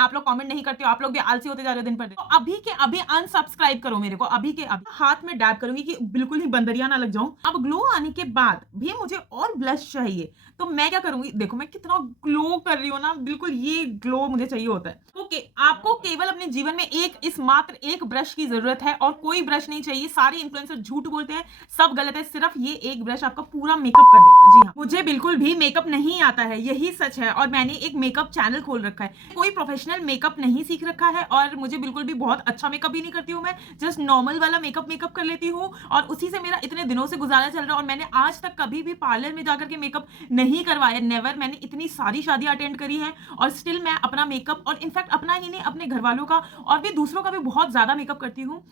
आप लोग कमेंट नहीं करते हो, आप लोग भी आलसी होते जा रहे हो दिन पर दिन। तो अभी के अभी अनसब्सक्राइब करो मेरे को, अभी के अभी। हाथ में डैब करूंगी कि बिल्कुल ही बंदरिया ना लग जाऊं। अब ग्लो आने के बाद भी मुझे और ब्लश चाहिए, तो मैं क्या करूंगी, देखो मैं कितना ग्लो कर रही हूँ ना, बिल्कुल ये ग्लो मुझे चाहिए होता है। ओके, आपको केवल अपने जीवन में मात्र एक ब्रश की जरूरत है और कोई ब्रश नहीं चाहिए। सारे इन्फ्लुएंसर झूठ बोलते हैं, सब गलत है। सिर्फ ये एक ब्रश आपका पूरा मेकअप कर देगा। जी हाँ, मुझे बिल्कुल भी मेकअप नहीं आता है, यही सच है। और मैंने एक मेकअप चैनल खोल रखा है, कोई प्रोफेशनल मेकअप नहीं सीख रखा है और मुझे बिल्कुल भी बहुत अच्छा मेकअप भी नहीं करती हूँ मैं, जस्ट नॉर्मल वाला मेकअप कर लेती हूँ और उसी से मेरा इतने दिनों से गुजारा चल रहा है। और मैंने आज तक कभी भी पार्लर में जाकर के मेकअप नहीं करवाया, नेवर। मैंने इतनी सारी शादियां अटेंड करी हैं और स्टिल मैं अपना मेकअप, और इनफैक्ट अपना ही नहीं, अपने घर वालों का और भी दूसरों का भी बहुत ज्यादा मेकअप करती हूँ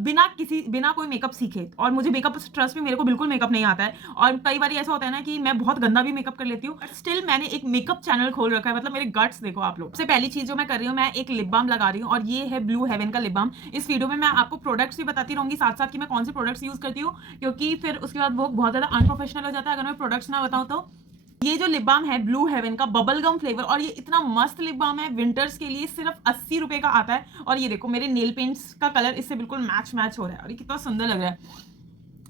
बिना कोई मेकअप सीखे। और मुझे मेकअप, ट्रस्ट में, मेरे को बिल्कुल मेकअप नहीं आता है और कई बार ऐसा होता है ना कि मैं बहुत गंदा भी मेकअप कर लेती हूँ, बट स्टिल मैंने एक मेकअप चैनल खोल रखा है। मतलब मेरे गट्स देखो आप लोग। सबसे पहली चीज जो मैं कर रही हूँ, मैं एक लिप बाम लगा रही हूँ और ये है ब्लू हेवन का लिप बाम। इस वीडियो में मैं आपको प्रोडक्ट्स भी बताती रहूंगी साथ साथ कि मैं कौन से प्रोडक्ट्स यूज करती हूँ, क्योंकि फिर उसके बाद वो बहुत ज्यादा अनप्रोफेशनल हो जाता है अगर मैं प्रोडक्ट्स ना बताऊँ तो। ये जो लिप बाम है ब्लू हेवन का बबल गम फ्लेवर, और ये इतना मस्त लिप बाम है विंटर्स के लिए, सिर्फ 80 रुपए का आता है। और ये देखो मेरे नेल पेंट्स का कलर इससे बिल्कुल मैच हो रहा है और ये कितना सुंदर लग रहा है,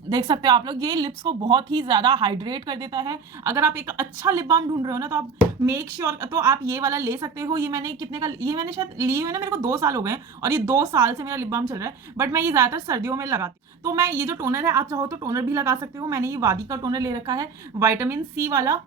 देख सकते हो आप लोग। ये लिप्स को बहुत ही ज्यादा हाइड्रेट कर देता है। अगर आप एक अच्छा लिप बाम ढूंढ रहे हो ना, तो आप मेक श्योर तो आप ये वाला ले सकते हो। ये मैंने कितने का, ये मैंने शायद लिए हुए ना, मेरे को 2 साल हो गए हैं और ये 2 साल से मेरा लिप बाम चल रहा है। बट मैं ये ज्यादातर सर्दियों में लगाती हूँ। तो मैं ये जो टोनर है, आप चाहो तो टोनर भी लगा सकते हो। मैंने ये वादी का टोनर ले रखा है, विटामिन सी वाला।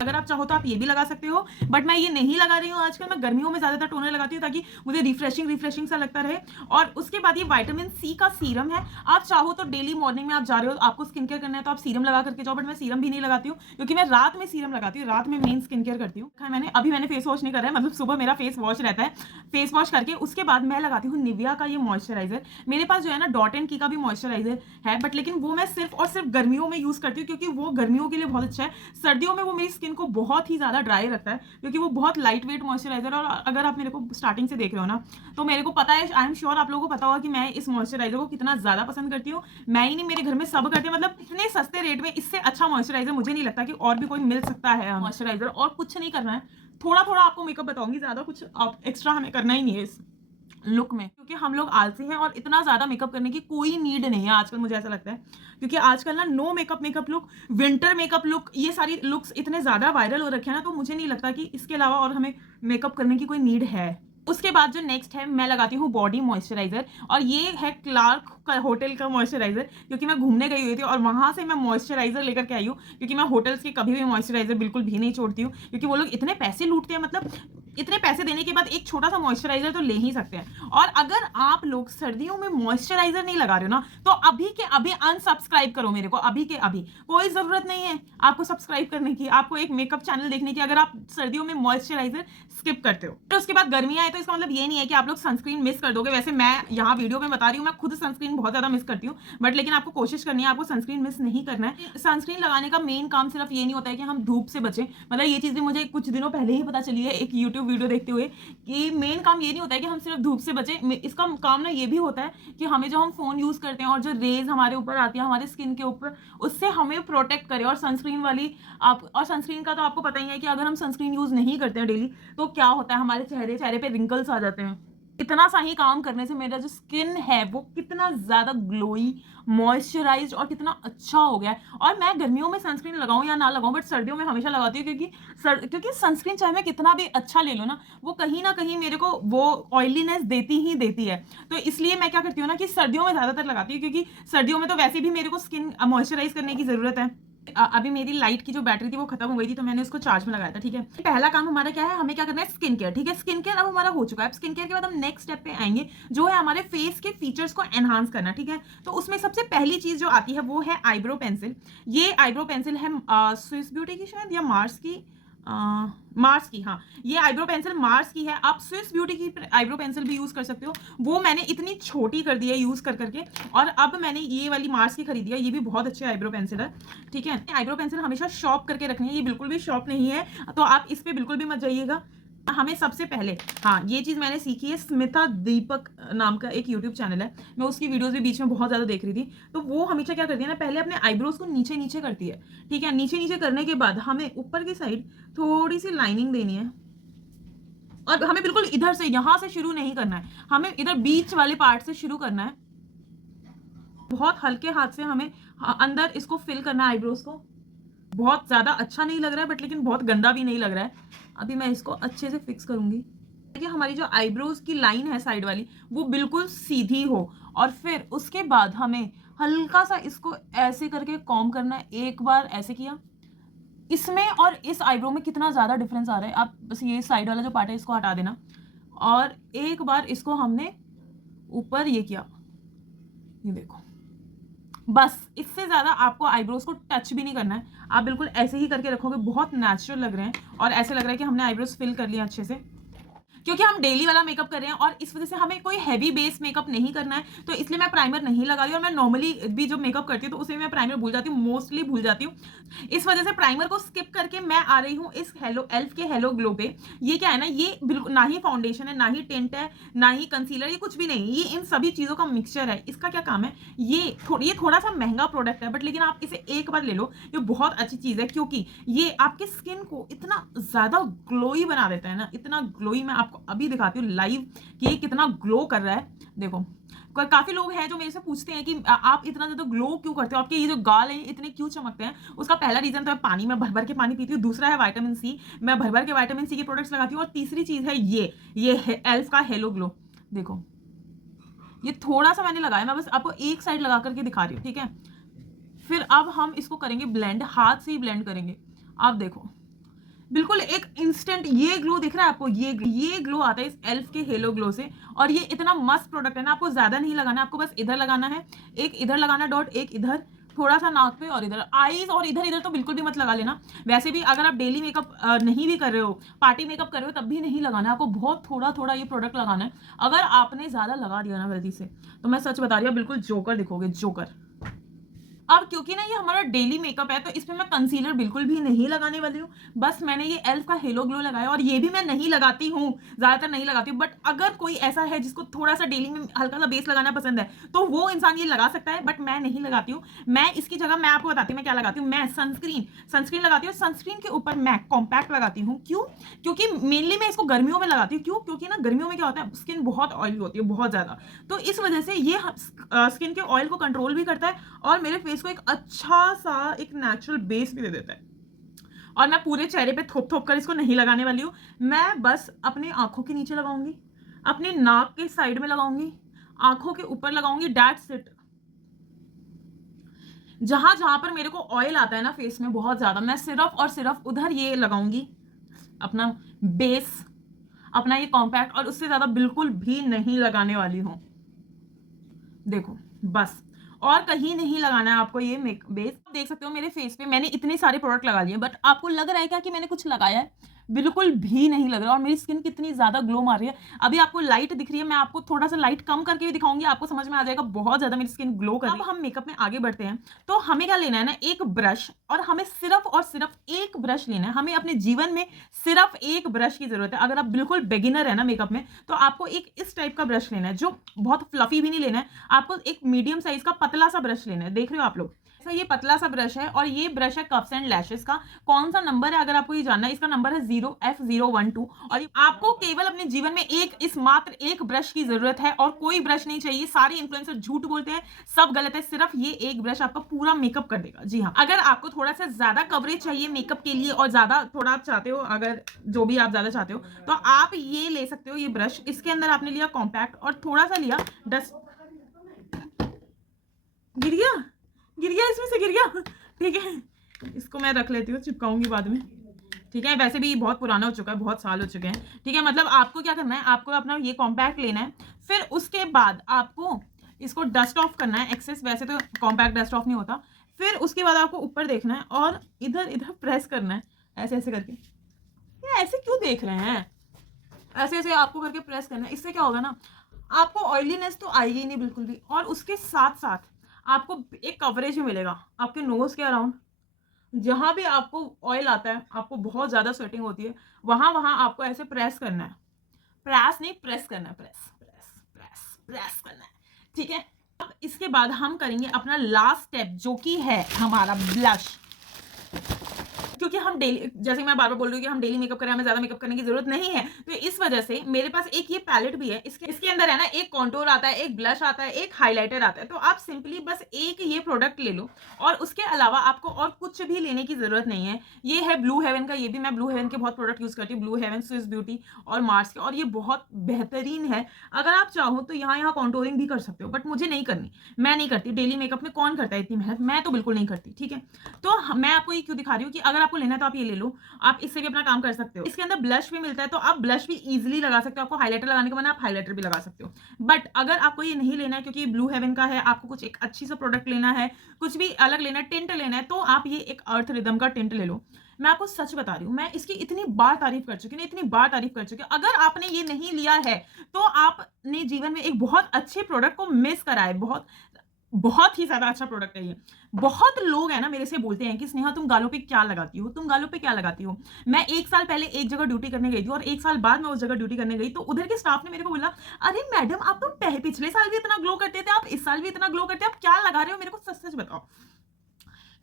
अगर आप चाहो तो आप ये भी लगा सकते हो, बट मैं ये नहीं लगा रही हूँ आजकल। मैं गर्मियों में ज्यादातर टोनर लगाती हूँ ताकि मुझे रिफ्रेशिंग सा लगता रहे। और उसके बाद ये विटामिन सी का सीरम है। आप चाहो तो डेली मॉर्निंग में आप जा रहे हो, आपको स्किन केयर करना है तो आप सीरम लगा करके जाओ, बट मैं सीरम भी नहीं लगाती हूँ क्योंकि मैं रात में सीरम लगाती हूँ, रात में मेन स्किन केयर करती हूँ। मैंने फेस वॉश नहीं करा है, मतलब सुबह मेरा फेस वॉश रहता है। फेस वॉश करके उसके बाद मैं लगाती हूँ निविया का ये मॉइस्चराइजर। मेरे पास जो है ना डॉट एंड की का भी मॉइस्चराइजर है, बट लेकिन वो मैं सिर्फ और सिर्फ गर्मियों में यूज करती हूँ क्योंकि वो गर्मियों के लिए बहुत अच्छा है। सर्दियों में वो मेरी स्किन को बहुत ही ज्यादा ड्राई रखता है क्योंकि वो बहुत लाइट वेट मॉइस्चराइजर। और अगर आप मेरे को स्टार्टिंग से देख रहे हो ना, तो मेरे को पता है, आई एम श्योर आप लोगों को पता होगा कि मैं इस मॉइस्चराइजर को कितना ज्यादा पसंद करती हूँ। मैं ही नहीं, मेरे घर में सब करते हैं। मतलब इतने सस्ते रेट में इससे अच्छा मॉइस्चराइजर मुझे नहीं लगता कि और भी कोई मिल सकता है मॉइस्चराइजर। और कुछ नहीं करना है, थोड़ा थोड़ा आपको मेकअप बताऊंगी, ज्यादा कुछ आप एक्स्ट्रा हमें करना ही नहीं है इस लुक में, क्योंकि हम लोग आलसी हैं और इतना ज्यादा मेकअप करने की कोई नीड नहीं है आजकल, मुझे ऐसा लगता है। क्योंकि आजकल ना no makeup look, winter makeup look, ये सारी लुक्स इतने ज्यादा वायरल हो रखे हैं ना, तो मुझे नहीं लगता कि इसके अलावा और हमें मेकअप करने की कोई नीड है। उसके बाद जो नेक्स्ट है, मैं लगाती हूँ बॉडी मॉइस्चराइजर, और ये है क्लार्क का होटल का मॉइस्चराइजर, क्योंकि मैं घूमने गई हुई थी और वहां से मैं मॉइस्चराइजर लेकर के आई हूँ। क्योंकि मैं होटल्स की कभी भी मॉइस्चराइजर बिल्कुल भी नहीं छोड़ती हूँ, क्योंकि वो लोग इतने पैसे लूटते हैं। मतलब इतने पैसे देने के बाद एक छोटा सा मॉइस्चराइजर तो ले ही सकते हैं। और अगर आप लोग सर्दियों में मॉइस्चराइजर नहीं लगा रहे हो ना, तो अभी के अभी अनसब्सक्राइब करो मेरे को, अभी के अभी। कोई जरूरत नहीं है आपको सब्सक्राइब करने की, आपको एक मेकअप चैनल देखने की, अगर आप सर्दियों में मॉइस्चराइजर स्किप करते हो। फिर उसके बाद गर्मियां आए तो इसका मतलब ये नहीं है कि आप लोग सनस्क्रीन मिस कर दोगे। वैसे मैं यहाँ वीडियो में बता रही हूँ, मैं खुद सनस्क्रीन बहुत ज्यादा मिस करती हूँ, बट लेकिन आपको कोशिश करनी है, आपको सनस्क्रीन मिस नहीं करना है। सनस्क्रीन लगाने का मेन काम सिर्फ ये नहीं होता है कि हम धूप से बचें। मतलब ये चीज भी मुझे कुछ दिनों पहले ही पता चली है एक यूट्यूब वीडियो देखते हुए, कि मेन काम ये नहीं होता है कि हम सिर्फ धूप से बचें। इसका काम ना ये भी होता है कि हमें, जो हम फोन यूज करते हैं और जो रेज हमारे ऊपर आती है हमारे स्किन के ऊपर, उससे हमें प्रोटेक्ट करे। और सनस्क्रीन वाली और सनस्क्रीन का तो आपको पता ही है कि अगर हम सनस्क्रीन यूज नहीं करते हैं डेली, तो क्या होता है, हमारे चेहरे पे रिंकल्स आ जाते हैं। इतना सा ही काम करने से मेरा जो स्किन है वो कितना ज्यादा ग्लोई, मॉइस्चराइज्ड और कितना अच्छा हो गया है। और मैं गर्मियों में सनस्क्रीन लगाऊं या ना लगाऊं, बट सर्दियों में हमेशा लगाती हूँ, क्योंकि सनस्क्रीन चाहे मैं कितना भी अच्छा ले लूँ ना, वो कहीं ना कहीं मेरे को वो ऑयलीनेस देती ही देती है। तो इसलिए मैं क्या करती हूँ ना कि सर्दियों में ज्यादातर लगाती हूँ, क्योंकि सर्दियों में तो वैसे भी मेरे को स्किन मॉइस्चराइज करने की जरूरत है। अभी मेरी लाइट की जो बैटरी थी वो खत्म हो गई थी, तो मैंने उसको चार्ज में लगाया था। ठीक है, पहला काम हमारा क्या है, हमें क्या करना है, स्किन केयर। ठीक है, स्किन केयर अब हमारा हो चुका है। अब स्किन केयर के बाद हम नेक्स्ट स्टेप पे आएंगे, जो है हमारे फेस के फीचर्स को एनहांस करना। ठीक है, तो उसमें सबसे पहली चीज जो आती है वो है आईब्रो पेंसिल। ये आईब्रो पेंसिल है स्विस ब्यूटी की शायद, या मार्स की, मार्स की, हाँ, ये आईब्रो पेंसिल मार्स की है। आप स्विस ब्यूटी की आईब्रो पेंसिल भी यूज कर सकते हो। वो मैंने इतनी छोटी कर दी है यूज कर करके, और अब मैंने ये वाली मार्स की खरीदी है। ये भी बहुत अच्छी आईब्रो पेंसिल है। ठीक है, आईब्रो पेंसिल हमेशा शॉर्प करके रखनी है, ये बिल्कुल भी शॉर्प नहीं है, तो आप इस पे बिल्कुल भी मत जाइएगा। हमें सबसे पहले, हाँ, ये चीज मैंने सीखी है, स्मिता दीपक नाम का एक यूट्यूब चैनल है, मैं उसकी वीडियोस भी बीच में बहुत ज्यादा देख रही थी। तो वो हमेशा क्या करती है ना, पहले अपने आईब्रोज को नीचे नीचे करती है। ठीक है, नीचे नीचे करने के बाद हमें ऊपर की साइड थोड़ी सी लाइनिंग देनी है, और हमें बिल्कुल इधर से, यहां से शुरू नहीं करना है, हमें इधर बीच वाले पार्ट से शुरू करना है। बहुत हल्के हाथ से हमें अंदर इसको फिल करना है आईब्रोज को। बहुत ज्यादा अच्छा नहीं लग रहा है बट लेकिन बहुत गंदा भी नहीं लग रहा है। अभी मैं इसको अच्छे से फिक्स करूंगी कि हमारी जो आईब्रोज की लाइन है साइड वाली वो बिल्कुल सीधी हो। और फिर उसके बाद हमें हल्का सा इसको ऐसे करके कॉम्ब करना है। एक बार ऐसे किया, इसमें और इस आईब्रो में कितना ज्यादा डिफरेंस आ रहा है। आप बस ये साइड वाला जो पार्ट है इसको हटा देना, और एक बार इसको हमने ऊपर ये किया, ये देखो। बस इससे ज्यादा आपको आईब्रोज को टच भी नहीं करना है। आप बिल्कुल ऐसे ही करके रखोगे, बहुत नेचुरल लग रहे हैं और ऐसे लग रहा है कि हमने आईब्रोज फिल कर लिया अच्छे से, क्योंकि हम डेली वाला मेकअप कर रहे हैं और इस वजह से हमें कोई हैवी बेस मेकअप नहीं करना है। तो इसलिए मैं प्राइमर नहीं लगा रही हूँ। और मैं नॉर्मली भी जो मेकअप करती हूँ तो उसमें मैं प्राइमर भूल जाती हूँ, मोस्टली भूल जाती हूँ। इस वजह से प्राइमर को स्किप करके मैं आ रही हूँ इस एल्फ के हेलो ग्लो पे। ये क्या है ना, ये बिल्कुल ना ही फाउंडेशन है, ना ही टिंट है, ना ही कंसीलर, ये कुछ भी नहीं। ये इन सभी चीजों का मिक्सचर है। इसका क्या काम है, ये थोड़ा सा महंगा प्रोडक्ट है बट लेकिन आप इसे एक बार ले लो, ये बहुत अच्छी चीज है, क्योंकि ये आपके स्किन को इतना ज्यादा ग्लोई बना देता है ना, इतना ग्लोई। मैं आपको अभी दिखाती हूँ लाइव कि ये कितना ग्लो कर रहा है। देखो, काफी लोग हैं जो मेरे से पूछते हैं कि आप इतना ज्यादा ग्लो क्यों करते हो, आपके ये जो गाल हैं इतने क्यों चमकते हैं। उसका पहला रीजन तो है पानी, मैं भर भर के पानी पीती हूँ। दूसरा है विटामिन सी, मैं भर भर के विटामिन सी के प्रोडक्ट्स लगाती हूँ। और तीसरी चीज है ये एल्फ का हेलो ग्लो। देखो, ये थोड़ा सा मैंने लगाया, मैं बस आपको एक साइड लगा करके दिखा रही हूँ, ठीक है। फिर अब हम इसको करेंगे ब्लेंड, हाथ से ही ब्लेंड करेंगे। आप देखो, बिल्कुल एक इंस्टेंट ये ग्लो दिख रहा है आपको, ये ग्लो आता है इस एल्फ के हेलो ग्लो से। और ये इतना मस्त प्रोडक्ट है ना, आपको ज्यादा नहीं लगाना, आपको बस इधर लगाना है, एक इधर लगाना डॉट, एक इधर, थोड़ा सा नाक पे और इधर आईज, और इधर इधर तो बिल्कुल भी मत लगा लेना। वैसे भी अगर आप डेली मेकअप नहीं भी कर रहे हो, पार्टी मेकअप कर रहे हो, तब भी नहीं लगाना है आपको, बहुत थोड़ा थोड़ा ये प्रोडक्ट लगाना है। अगर आपने ज्यादा लगा दिया ना गलती से, तो मैं सच बता रही हूँ बिल्कुल जोकर दिखोगे, जोकर। अब क्योंकि ना ये हमारा डेली मेकअप है तो इसमें मैं कंसीलर बिल्कुल भी नहीं लगाने वाली हूँ। बस मैंने ये एल्फ का हेलो ग्लो लगाया, और ये भी मैं नहीं लगाती हूँ, ज्यादातर नहीं लगाती हूँ। बट अगर कोई ऐसा है जिसको थोड़ा सा डेली में हल्का सा बेस लगाना पसंद है तो वो इंसान ये लगा सकता है, बट मैं नहीं लगाती हूँ। मैं इसकी जगह, मैं आपको बताती हूँ मैं क्या लगाती हूँ। मैं सनस्क्रीन लगाती हूँ। सनस्क्रीन के ऊपर मैं कॉम्पैक्ट लगाती हूँ। क्यों? क्योंकि मेनली मैं इसको गर्मियों में लगाती हूँ। क्यों? क्योंकि ना गर्मियों में क्या होता है, स्किन बहुत ऑयली होती है, बहुत ज्यादा। तो इस वजह से ये स्किन के ऑयल को कंट्रोल भी करता है और मेरे फेस को एक अच्छा सा एक नेचुरल बेस भी दे देता है। और मैं पूरे चेहरे पे थोप थोप कर इसको नहीं लगाने वाली हूँ। मैं बस अपनी आंखों के नीचे लगाऊंगी, अपनी नाक के साइड में लगाऊंगी, आंखों के ऊपर लगाऊंगी, दैट्स इट। जहां जहां पर मेरे को ऑयल आता है ना फेस में बहुत ज्यादा, मैं सिर्फ और सिर्फ उधर ये लगाऊंगी अपना बेस, अपना ये कॉम्पैक्ट, और उससे ज्यादा बिल्कुल भी नहीं लगाने वाली हूं। देखो, बस और कहीं नहीं लगाना है आपको ये बेस। देख सकते हो मेरे फेस पे मैंने इतने सारे प्रोडक्ट लगा लिए, बट आपको लग रहा है क्या कि मैंने कुछ लगाया है? बिल्कुल भी नहीं लग रहा। और मेरी स्किन कितनी ज्यादा ग्लो मार रही है। अभी आपको लाइट दिख रही है, मैं आपको थोड़ा सा लाइट कम करके भी दिखाऊंगी, आपको समझ में आ जाएगा बहुत ज्यादा मेरी स्किन ग्लो कर रही है। अब हम मेकअप में आगे बढ़ते हैं, तो हमें क्या लेना है ना, एक ब्रश, और हमें सिर्फ और सिर्फ एक ब्रश लेना है। हमें अपने जीवन में सिर्फ एक ब्रश की जरूरत है। अगर आप बिल्कुल बिगिनर है ना मेकअप में, तो आपको एक इस टाइप का ब्रश लेना है, जो बहुत फ्लफी भी नहीं लेना है आपको, एक मीडियम साइज का पतला सा ब्रश लेना है। देख रहे हो आप लोग, ये पतला सा ब्रश है, और ये ब्रश है कप्स एंड लैशेस का। कौन सा नंबर है अगर आपको ये जानना है, इसका नंबर है 0F012। और आपको केवल अपने जीवन में मात्र एक ब्रश की जरूरत है, और कोई ब्रश नहीं चाहिए। सारे इन्फ्लुएंसर झूठ बोलते हैं, सब गलत है। सिर्फ ये एक ब्रश आपका पूरा मेकअप कर देगा। जी हाँ, अगर आपको थोड़ा सा ज्यादा कवरेज चाहिए मेकअप के लिए, और ज्यादा थोड़ा आप चाहते हो, अगर जो भी आप ज्यादा चाहते हो, तो आप ये ले सकते हो ये ब्रश। इसके अंदर आपने लिया कॉम्पैक्ट और थोड़ा सा लिया डस्ट। गिर गया इसमें से, गिर गया। ठीक है, इसको मैं रख लेती हूँ, चिपकाऊंगी बाद में। ठीक है, वैसे भी बहुत पुराना हो चुका है, बहुत साल हो चुके हैं। ठीक है, मतलब आपको क्या करना है, आपको अपना ये कॉम्पैक्ट लेना है। फिर उसके बाद आपको इसको डस्ट ऑफ करना है, एक्सेस। वैसे तो कॉम्पैक्ट डस्ट ऑफ नहीं होता। फिर उसके बाद आपको ऊपर देखना है और इधर इधर प्रेस करना है, ऐसे ऐसे करके। ये ऐसे क्यों देख रहे हैं? ऐसे ऐसे आपको करके प्रेस करना है। इससे क्या होगा ना, आपको ऑयलीनेस तो आएगी ही नहीं बिल्कुल भी, और उसके साथ साथ आपको एक कवरेज भी मिलेगा आपके नोज के अराउंड। जहां भी आपको ऑयल आता है, आपको बहुत ज्यादा स्वेटिंग होती है, वहां वहां आपको ऐसे प्रेस करना है। प्रेस नहीं, प्रेस करना है, प्रेस प्रेस प्रेस प्रेस करना है। ठीक है, अब इसके बाद हम करेंगे अपना लास्ट स्टेप, जो कि है हमारा ब्लश। क्योंकि हम डेली, जैसे मैं बार बार बोल रही हूँ कि हम डेली मेकअप करें, हमें ज्यादा मेकअप करने की जरूरत नहीं है, तो इस वजह से मेरे पास एक ये पैलेट भी है। इसके अंदर है ना, एक कॉन्टोर आता है, एक ब्लश आता है, एक हाईलाइटर आता है। तो आप सिंपली बस एक ये प्रोडक्ट ले लो और उसके अलावा आपको और कुछ भी लेने की जरूरत नहीं है। ये है ब्लू हेवन का, ये भी मैं ब्लू हेवन के बहुत प्रोडक्ट यूज करती हूँ, ब्लू हेवन, स्विस ब्यूटी और मार्स के, और ये बहुत बेहतरीन है। अगर आप चाहो तो यहाँ कॉन्टोरिंग भी कर सकते हो, बट मुझे नहीं करनी, मैं नहीं करती। डेली मेकअप में कौन करता है इतनी मेहनत, मैं तो बिल्कुल नहीं करती, ठीक है। तो मैं आपको ये क्यों दिखा रही हूँ कि अगर आपको लेना है तो आप ये ले लो, आप इससे भी अपना काम कर सकते हो। इसके अंदर ब्लश भी मिलता है, तो आप ब्लश भी इजीली लगा सकते हो। आपको हाईलाइटर लगाने का मन है, आप हाईलाइटर भी लगा सकते हो। बट अगर आपको ये नहीं लेना है क्योंकि ब्लू हेवन का है, आपको कुछ एक अच्छी सा प्रोडक्ट लेना है, कुछ भी अलग लेना है, टिंट लेना है, तो आप ये एक अर्थ रिदम का टिंट ले लो। मैं आपको सच बता रही हूँ, मैं इसकी इतनी बार तारीफ कर चुकी हूँ, इतनी बार तारीफ कर चुकी हूँ। अगर आपने ये नहीं लिया है तो आपने जीवन में एक बहुत अच्छे प्रोडक्ट को मिस करा है। बहुत बहुत ही ज्यादा अच्छा प्रोडक्ट है ये। बहुत लोग है ना मेरे से बोलते हैं कि स्नेहा तुम गालों पे क्या लगाती हो, तुम गालों पे क्या लगाती हो। मैं 1 साल पहले एक जगह ड्यूटी करने गई थी और 1 साल बाद मैं उस जगह ड्यूटी करने गई, तो उधर के स्टाफ ने मेरे को बोला, अरे मैडम आप तो पिछले साल भी इतना ग्लो करते थे, आप इस साल भी इतना ग्लो करते हैं, आप क्या लगा रहे हो, मेरे को सच सच बताओ।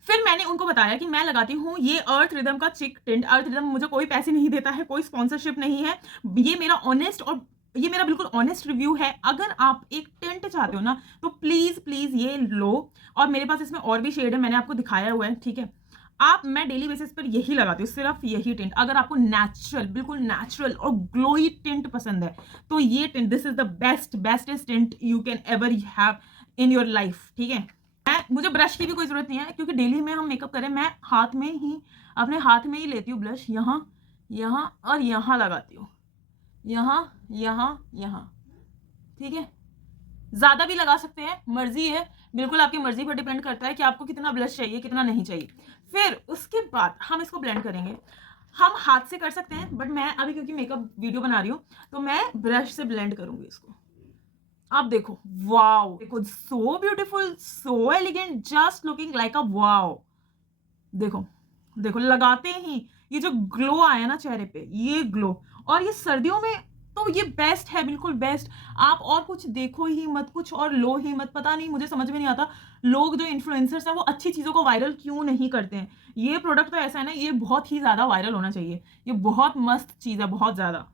फिर मैंने उनको बताया कि मैं लगाती हूँ ये अर्थ रिदम का चिक टिंट। अर्थ रिदम मुझे कोई पैसे नहीं देता है, कोई स्पॉन्सरशिप नहीं है, ये मेरा ऑनेस्ट और ये मेरा बिल्कुल ऑनेस्ट रिव्यू है। अगर आप एक टिंट चाहते हो ना तो प्लीज प्लीज ये लो। और मेरे पास इसमें और भी शेड है, मैंने आपको दिखाया हुआ है, ठीक है। मैं डेली बेसिस पर यही लगाती हूँ, सिर्फ यही टिंट। अगर आपको नेचुरल, बिल्कुल नेचुरल और ग्लोई टिंट पसंद है तो ये tint, this is the bestest tint you can ever have in your life, ठीक है। मुझे ब्रश की भी कोई जरूरत नहीं है क्योंकि डेली में हम मेकअप करें, मैं हाथ में ही, अपने हाथ में ही लेती हूँ ब्लश, यहाँ यहाँ और यहाँ लगाती हूँ, यहाँ यहाँ यहाँ, ठीक है। ज्यादा भी लगा सकते हैं, मर्जी है, बिल्कुल आपकी मर्जी पर डिपेंड करता है कि आपको कितना ब्लश चाहिए, कितना नहीं चाहिए। फिर उसके बाद हम इसको ब्लेंड करेंगे। हम हाथ से कर सकते हैं, बट मैं अभी क्योंकि मेकअप वीडियो बना रही हूँ तो मैं ब्रश से ब्लेंड करूंगी इसको। आप देखो, वाओ, देखो, so beautiful, so elegant, just looking like a wow. देखो देखो, लगाते ही ये जो ग्लो आया ना चेहरे पे, ये ग्लो, और ये सर्दियों में तो ये बेस्ट है, बिल्कुल बेस्ट। आप और कुछ देखो ही मत, कुछ और लो ही मत। पता नहीं, मुझे समझ में नहीं आता लोग जो इन्फ्लुएंसर्स हैं वो अच्छी चीजों को वायरल क्यों नहीं करते हैं। ये प्रोडक्ट तो ऐसा है ना, ये बहुत ही ज्यादा वायरल होना चाहिए, ये बहुत मस्त चीज है, बहुत ज्यादा।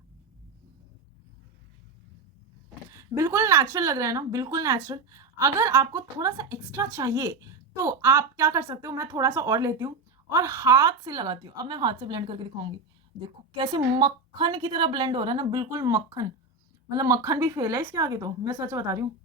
बिल्कुल नेचुरल लग रहा है ना, बिल्कुल नेचुरल। अगर आपको थोड़ा सा एक्स्ट्रा चाहिए तो आप क्या कर सकते हो, मैं थोड़ा सा और लेती हूँ और हाथ से लगाती हूँ। अब मैं हाथ से ब्लेंड करके दिखाऊंगी। देखो कैसे मक्खन की तरह ब्लेंड हो रहा है ना, बिल्कुल मक्खन, मतलब मक्खन भी फेल है इसके आगे, तो मैं सच बता रही हूँ।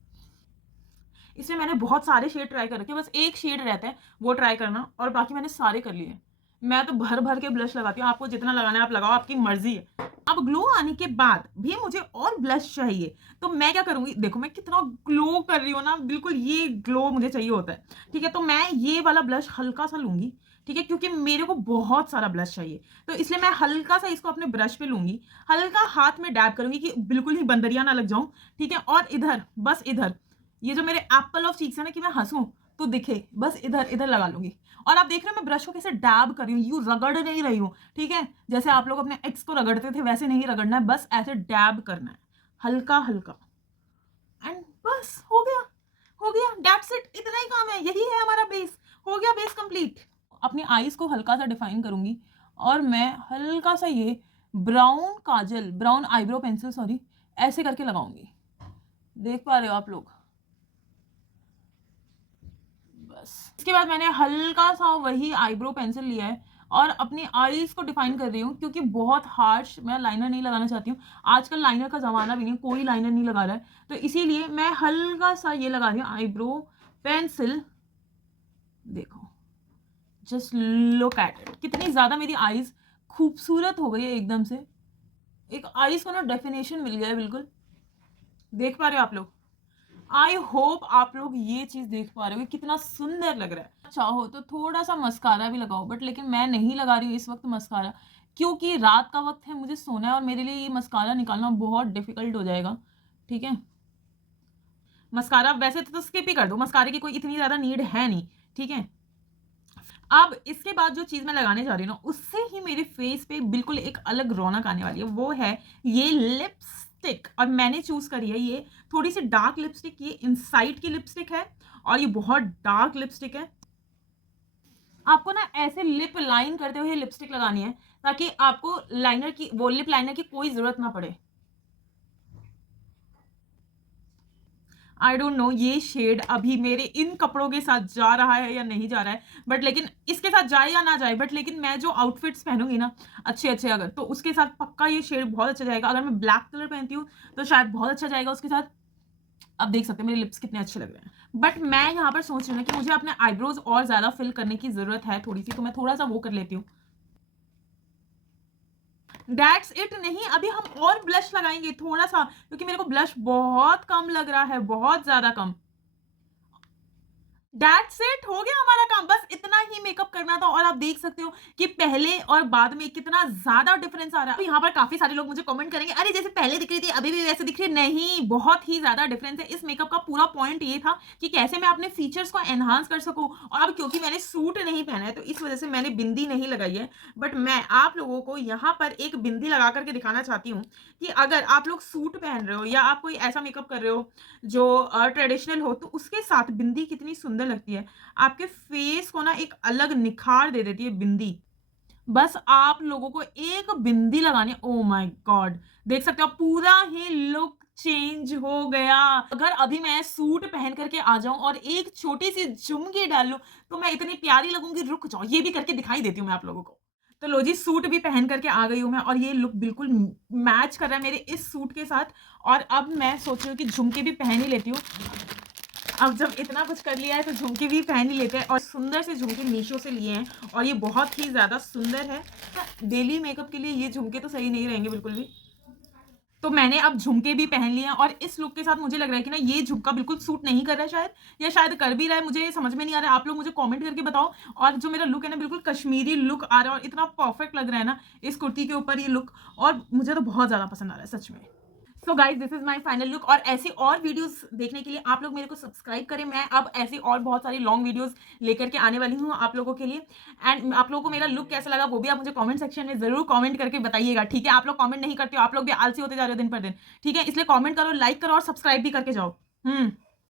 इसमें मैंने बहुत सारे शेड ट्राई कर रखे, बस एक शेड रहता है वो ट्राई करना, और बाकी मैंने सारे कर लिए। मैं तो भर भर के ब्लश लगाती हूँ, आपको जितना लगाना है आप लगाओ, आपकी मर्जी है। अब ग्लो आने के बाद भी मुझे और ब्लश चाहिए, तो मैं क्या करूंगी, देखो मैं कितना ग्लो कर रही हूँ ना, बिल्कुल ये ग्लो मुझे चाहिए होता है, ठीक है। तो मैं ये वाला ब्लश हल्का सा लूंगी, ठीक है, क्योंकि मेरे को बहुत सारा ब्लश चाहिए, तो इसलिए मैं हल्का सा इसको अपने ब्रश पे लूंगी, हल्का हाथ में डैब करूंगी कि बिल्कुल ही बंदरिया ना लग जाऊं, ठीक है। और इधर, बस इधर, ये जो मेरे एप्पल ऑफ चीक्स है ना, कि मैं हंसूं तो दिखे, बस इधर इधर लगा लूंगी। और आप देख रहे हो मैं ब्रश को कैसे डैब कर रही हूँ, यू रगड़ नहीं रही हूँ, ठीक है। जैसे आप लोग अपने एक्स को रगड़ते थे वैसे नहीं रगड़ना है, बस ऐसे डैब करना है, हल्का हल्का, एंड बस हो गया, हो गया, दैट्स इट, इतना ही काम है, यही है हमारा बेस, हो गया बेस कंप्लीट। अपनी आईज को हल्का सा डिफाइन करूंगी और मैं हल्का सा ये ब्राउन काजल, ब्राउन आईब्रो पेंसिल, सॉरी, ऐसे करके लगाऊंगी। देख पा रहे हो आप लोग, बस। इसके बाद मैंने हल्का सा वही आईब्रो पेंसिल लिया है और अपनी आईज को डिफाइन कर रही हूँ, क्योंकि बहुत हार्श मैं लाइनर नहीं लगाना चाहती हूँ। आजकल लाइनर का जमाना भी नहीं, कोई लाइनर नहीं लगा रहा है, तो इसीलिए मैं हल्का सा ये लगा रही हूँ आईब्रो पेंसिल। देखो, जस्ट लुक एट इट, कितनी ज्यादा मेरी आईज खूबसूरत हो गई है एकदम से, एक आईज को ना डेफिनेशन मिल गया है बिल्कुल। देख पा रहे हो आप लोग, आई होप आप लोग ये चीज देख पा रहे हो कितना सुंदर लग रहा है। चाहो तो थोड़ा सा मस्कारा भी लगाओ, बट लेकिन मैं नहीं लगा रही हूँ इस वक्त मस्कारा, क्योंकि रात का वक्त है, मुझे सोना है और मेरे लिए ये मस्कारा निकालना बहुत डिफिकल्ट हो जाएगा, ठीक है। मस्कारा वैसे तो स्किप ही कर दो, मस्कारे की कोई इतनी ज्यादा नीड है नहीं, ठीक है। अब इसके बाद जो चीज मैं लगाने जा रही हूँ ना, उससे ही मेरे फेस पे बिल्कुल एक अलग रौनक आने वाली है, वो है ये लिपस्टिक। और मैंने चूज करी है ये थोड़ी सी डार्क लिपस्टिक, ये इनसाइड की लिपस्टिक है और ये बहुत डार्क लिपस्टिक है। आपको ना ऐसे लिप लाइन करते हुए लिपस्टिक लगानी है ताकि आपको लाइनर की वो लिप लाइनर की कोई ज़रूरत ना पड़े। आई डोंट नो ये शेड अभी मेरे इन कपड़ों के साथ जा रहा है या नहीं जा रहा है, बट लेकिन इसके साथ जाए या ना जाए, बट लेकिन मैं जो आउटफिट्स पहनूंगी ना अच्छे-अच्छे अगर, तो उसके साथ पक्का ये शेड बहुत अच्छा जाएगा। अगर मैं ब्लैक कलर पहनती हूँ, तो शायद बहुत अच्छा जाएगा उसके साथ। आप देख सकते हैं मेरे लिप्स कितने अच्छे लग रहे हैं। बट मैं यहाँ पर सोच रही हूँ ना कि मुझे अपने आईब्रोज और ज़्यादा फिल करने की ज़रूरत है थोड़ी-सी, तो मैं थोड़ा-सा वो कर लेती हूँ। दैट्स इट नहीं, अभी हम और ब्लश लगाएँगे थोड़ा-सा, क्योंकि मेरे को ब्लश बहुत कम लग रहा है, बहुत ज़्यादा कम। दैट्स इट, हो गया हमारा काम, बस इतना ही मेकअप करना था। और आप देख सकते हो कि पहले और बाद में कितना ज्यादा डिफरेंस आ रहा है। तो यहाँ पर काफी सारे लोग मुझे कमेंट करेंगे, अरे जैसे पहले दिख रही थी अभी भी वैसे दिख रही है। नहीं, बहुत ही ज्यादा डिफरेंस है। इस मेकअप का पूरा पॉइंट ये था कि कैसे मैं अपने फीचर्स को एनहांस कर सकूं। और अब क्योंकि मैंने सूट नहीं पहना है, तो इस वजह से मैंने बिंदी नहीं लगाई है। बट मैं आप लोगों को यहाँ पर एक बिंदी लगा करके दिखाना चाहती हूँ कि अगर आप लोग सूट पहन रहे हो या आप कोई ऐसा मेकअप कर रहे हो जो ट्रेडिशनल हो, तो उसके साथ बिंदी कितनी सुंदर लगती है। आपके फेस को ना एक अलग निखार दे देती है बिंदी। बस आप लोगों को एक बिंदी लगानी है। Oh my God! देख सकते हो पूरा ही लुक चेंज हो गया। अगर अभी मैं सूट पहन करके आ जाऊँ और एक छोटी-सी झुमकी डाल लूँ, तो मैं इतनी प्यारी लगूँगी, रुक जाओ, ये भी करके दिखाई देती हूँ मैं आप लोगों को। तो लो जी, सूट भी पहन करके आ गई हूँ मैं, और ये लुक बिल्कुल मैच कर रहा है मेरे इस सूट के साथ। और अब मैं सोच रही हूँ कि झुमके भी पहन ही लेती हूँ। अब जब इतना कुछ कर लिया है तो झुमके भी पहन ही लेते हैं। और सुंदर से झुमके मीशो से लिए हैं और ये बहुत ही ज़्यादा सुंदर है। तो डेली मेकअप के लिए ये झुमके तो सही नहीं रहेंगे बिल्कुल भी। तो मैंने अब झुमके भी पहन लिए हैं और इस लुक के साथ मुझे लग रहा है कि ना ये झुमका बिल्कुल सूट नहीं कर रहा है शायद, या शायद कर भी रहा है, मुझे समझ में नहीं आ रहा है। आप लोग मुझे कमेंट करके बताओ। और जो मेरा लुक है ना, बिल्कुल कश्मीरी लुक आ रहा है और इतना परफेक्ट लग रहा है ना इस कुर्ती के ऊपर ये लुक, और मुझे तो बहुत ज़्यादा पसंद आ रहा है सच में। So guys, this is my final look. और ऐसी और वीडियोस देखने के लिए आप लोग मेरे को सब्सक्राइब करें। मैं अब ऐसी और बहुत सारी लॉन्ग वीडियोस लेकर के आने वाली हूँ आप लोगों के लिए। एंड आप लोगों को मेरा लुक कैसा लगा वो भी आप मुझे कमेंट सेक्शन में जरूर कमेंट करके बताइएगा, ठीक है। आप लोग कमेंट नहीं करते हो, आप लोग भी आलसी होते जा रहे हो दिन पर दिन, ठीक है। इसलिए कमेंट करो, लाइक करो और सब्सक्राइब भी करके जाओ।